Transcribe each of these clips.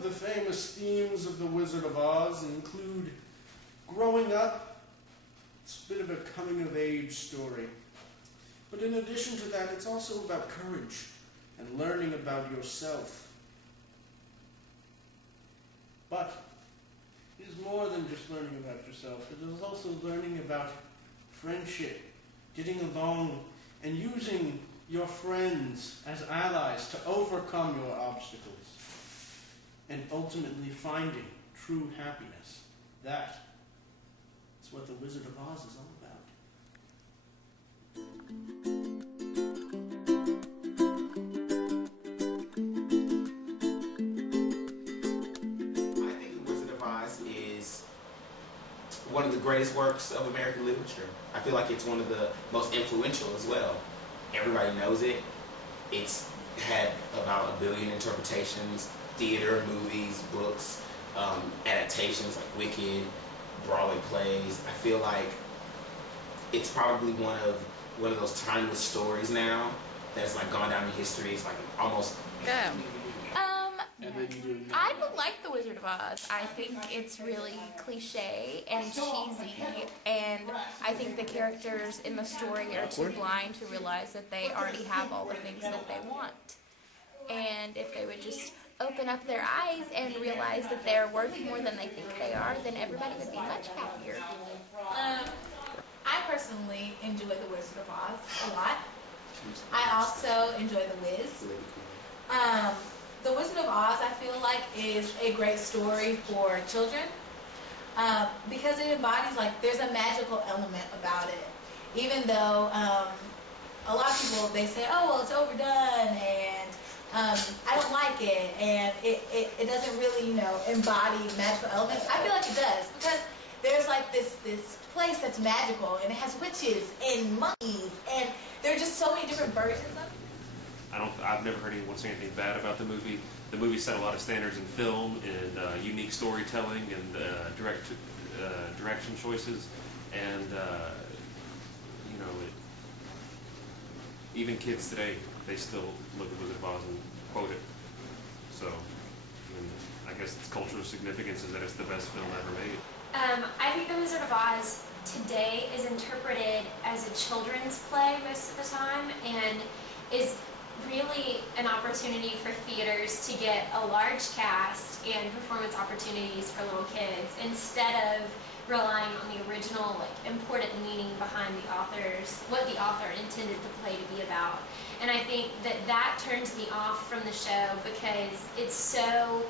of the famous themes of The Wizard of Oz include growing up. It's a bit of a coming-of-age story. But in addition to that, it's also about courage and learning about yourself. But it is more than just learning about yourself. It is also learning about friendship, getting along, and using your friends as allies to overcome your obstacles, and ultimately finding true happiness. That is what The Wizard of Oz is all about. One of the greatest works of American literature. I feel like it's one of the most influential as well. Everybody knows it. It's had about 1 billion interpretations, theater, movies, books, adaptations like Wicked, Broadway plays. I feel like it's probably one of those timeless stories now that's like gone down in history. It's like almost. Yeah. I don't like The Wizard of Oz. I think it's really cliche and cheesy, and I think the characters in the story are too blind to realize that they already have all the things that they want. And if they would just open up their eyes and realize that they're worth more than they think they are, then everybody would be much happier. I personally enjoy The Wizard of Oz a lot. I also enjoy The Wiz. The Wizard of Oz, I feel like, is a great story for children because it embodies, like, there's a magical element about it. Even though a lot of people, they say, oh, well, it's overdone, and I don't like it, and it doesn't really, you know, embody magical elements. I feel like it does, because there's, like, this place that's magical, and it has witches and monkeys, and there are just so many different versions of it. I've never heard anyone say anything bad about the movie. The movie set a lot of standards in film and unique storytelling and direction choices, and you know, even kids today, they still look at Wizard of Oz and quote it. So, I guess its cultural significance is that it's the best film ever made. I think The Wizard of Oz today is interpreted as a children's play most of the time, and is really an opportunity for theaters to get a large cast and performance opportunities for little kids instead of relying on the original, like, important meaning behind what the author intended the play to be about. And I think that turns me off from the show because it's so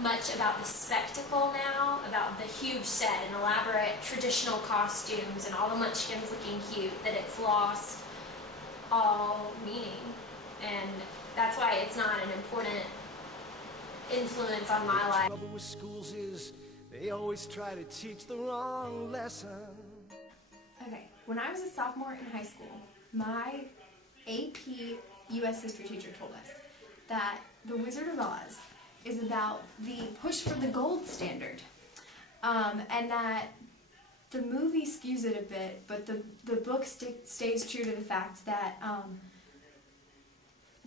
much about the spectacle now, about the huge set and elaborate traditional costumes and all the munchkins looking cute, that it's lost all meaning. And that's why it's not an important influence on my life. The trouble with schools is they always try to teach the wrong lesson. Okay, when I was a sophomore in high school, my AP US history teacher told us that The Wizard of Oz is about the push for the gold standard, and that the movie skews it a bit, but the book stays true to the fact that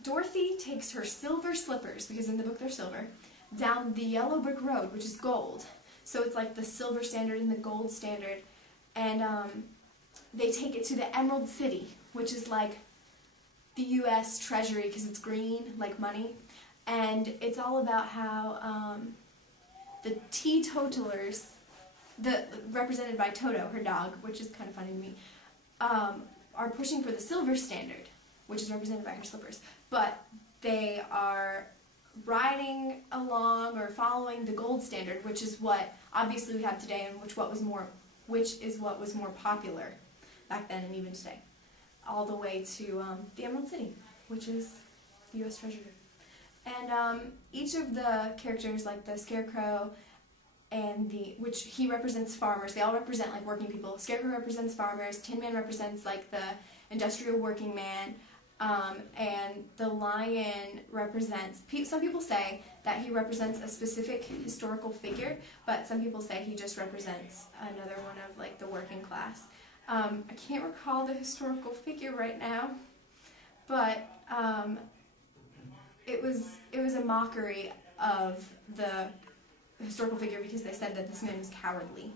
Dorothy takes her silver slippers, because in the book they're silver, down the yellow brick road, which is gold. So it's like the silver standard and the gold standard. And they take it to the Emerald City, which is like the U.S. Treasury, because it's green, like money. And it's all about how the teetotalers, represented by Toto, her dog, which is kind of funny to me, are pushing for the silver standard, which is represented by her slippers, but they are riding along or following the gold standard, which is what obviously we have today, and which is what was more popular back then and even today, all the way to the Emerald City, which is the U.S. Treasury. And each of the characters, like the Scarecrow and which he represents farmers. They all represent like working people. Scarecrow represents farmers. Tin Man represents like the industrial working man. And the lion represents, some people say that he represents a specific historical figure, but some people say he just represents another one of like the working class. I can't recall the historical figure right now, but it was a mockery of the historical figure because they said that this man was cowardly.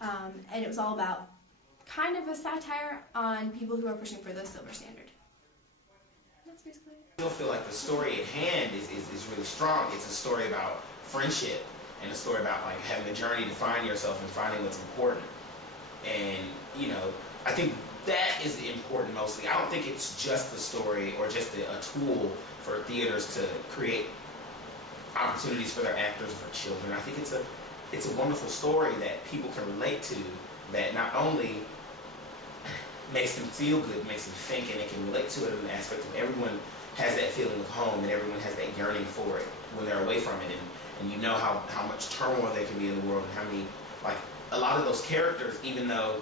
And it was all about kind of a satire on people who are pushing for the silver standard. That's basically it. I still feel like the story at hand is really strong. It's a story about friendship and a story about like having a journey to find yourself and finding what's important. And, you know, I think that is important mostly. I don't think it's just a story or just a tool for theaters to create opportunities for their actors or for children. I think it's a wonderful story that people can relate to, that not only makes them feel good, makes them think, and they can relate to it in an aspect of everyone has that feeling of home and everyone has that yearning for it when they're away from it, and you know how much turmoil there can be in the world, and how many, like, a lot of those characters, even though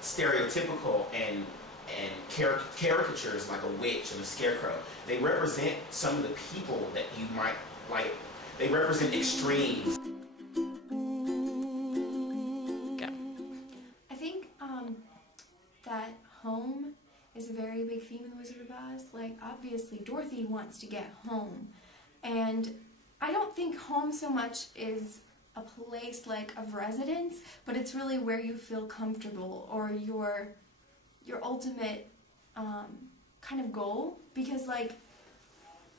stereotypical and caricatures like a witch and a scarecrow, they represent some of the people that you might like. They represent extremes. I think that home is a very big theme in The Wizard of Oz. Like, obviously, Dorothy wants to get home. And I don't think home so much is a place like of residence, but it's really where you feel comfortable, or your ultimate kind of goal. Because, like,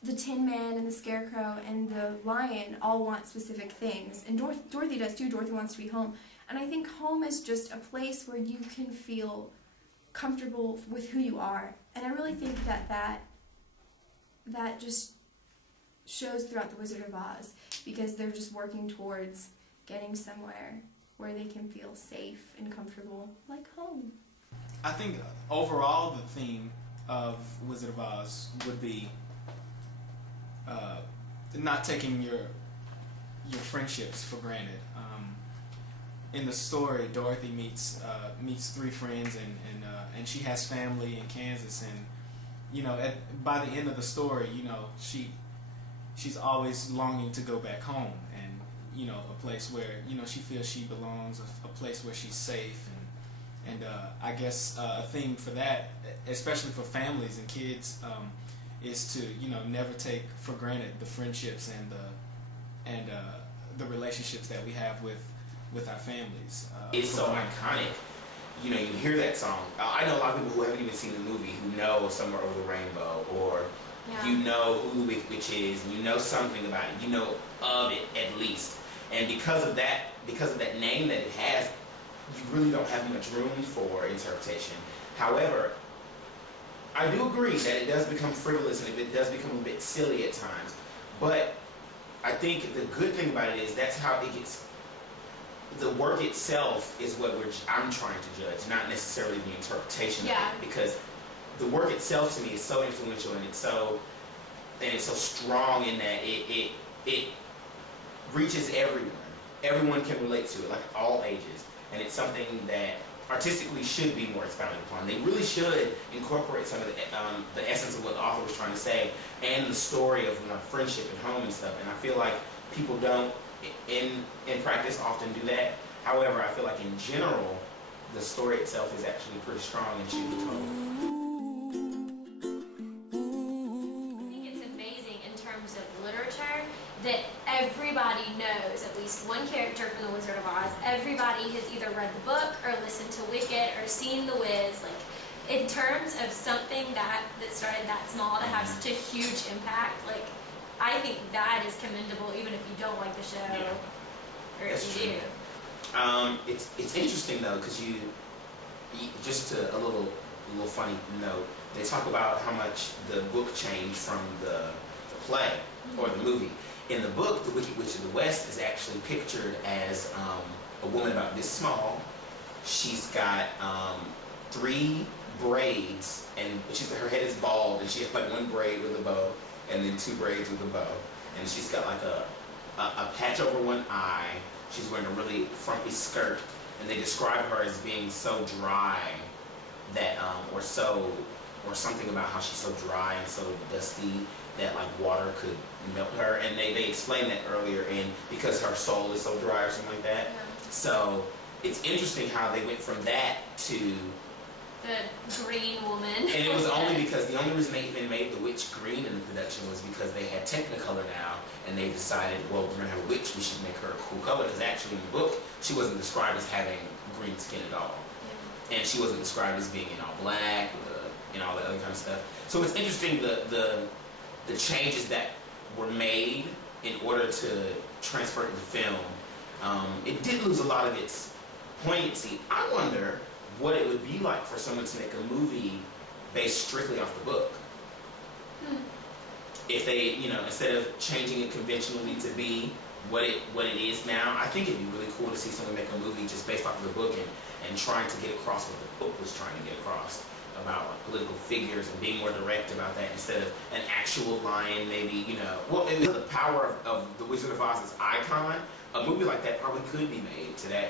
the Tin Man and the Scarecrow and the Lion all want specific things. And Dorothy does too. Dorothy wants to be home. And I think home is just a place where you can feel comfortable with who you are. And I really think that just shows throughout The Wizard of Oz, because they're just working towards getting somewhere where they can feel safe and comfortable, like home. I think overall the theme of Wizard of Oz would be not taking your friendships for granted. In the story, Dorothy meets three friends, and she has family in Kansas, and you know, by the end of the story, you know, she's always longing to go back home, and you know, a place where, you know, she feels she belongs, a place where she's safe, and I guess a theme for that, especially for families and kids, is to, you know, never take for granted the friendships and the relationships that we have with our families. It's so iconic. You know, you hear that song. I know a lot of people who haven't even seen the movie who know Somewhere Over the Rainbow, or you know who the Witch is, and you know something about it. You know of it at least. And because of that name that it has, you really don't have much room for interpretation. However, I do agree that it does become frivolous and it does become a bit silly at times. But I think the good thing about it is that's how it gets. The work itself is what I'm trying to judge, not necessarily the interpretation of it, because the work itself to me is so influential, and it's so strong in that it reaches everyone. Everyone can relate to it, like all ages, and it's something that artistically should be more expounded upon. They really should incorporate some of the essence of what the author was trying to say, and the story of, you know, friendship and home and stuff. And I feel like people don't, in practice, often do that. However, I feel like in general, the story itself is actually pretty strong and should be told. I think it's amazing in terms of literature that everybody knows at least one character from The Wizard of Oz. Everybody has either read the book or listened to Wicked or seen The Wiz. Like, in terms of something that started that small to have such a huge impact, like, I think that is commendable, even if you don't like the show, or if you do. It's interesting though, because you just a little funny note. They talk about how much the book changed from the play or the movie. In the book, the Wicked Witch of the West is actually pictured as a woman about this small. She's got 3 braids, and her head is bald, and she has like 1 braid with a bow, and then 2 braids with a bow. And she's got like a patch over 1 eye. She's wearing a really frumpy skirt, and they describe her as being so dry that, or something about how she's so dry and so dusty that like water could melt her. And they explain that earlier because her soul is so dry or something like that. So it's interesting how they went from that to the green woman. And it was only because the only reason they even made the witch green in the production was because they had Technicolor now, and they decided, well, we're gonna have a witch, we should make her a cool color. Because actually in the book, she wasn't described as having green skin at all, and she wasn't described as being in all black and all that other kind of stuff. So it's interesting the changes that were made in order to transfer it to film. It did lose a lot of its poignancy. I wonder what it would be like for someone to make a movie based strictly off the book. If they, instead of changing it conventionally to be what it is now, I think it'd be really cool to see someone make a movie just based off of the book and trying to get across what the book was trying to get across about like, political figures and being more direct about that instead of an actual lion, maybe, Well, and the power of the Wizard of Oz as icon, a movie like that probably could be made today.